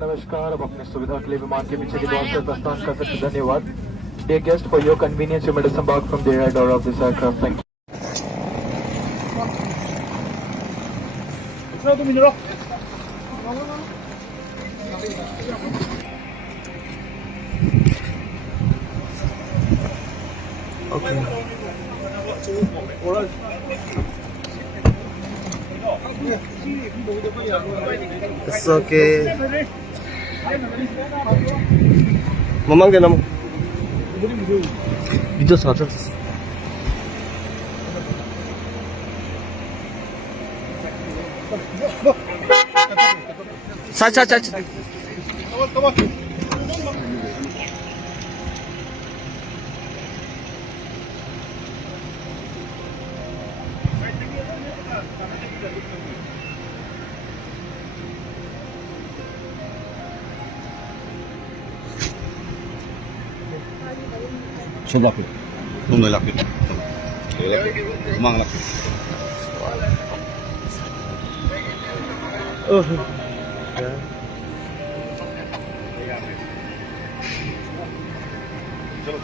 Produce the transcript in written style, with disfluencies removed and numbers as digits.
नमस्कार, अब अपनी सुविधा के लिए विमान के पीछे के द्वार से प्रस्थान कर सकते। धन्यवाद। Dear guest, for your convenience, you may disembark from the air door of this aircraft. Thank you. It's okay. Mamang din naman. Video sa atin. Sa. Sobrang laki. Nung lalaki. Mga laki. Chalo,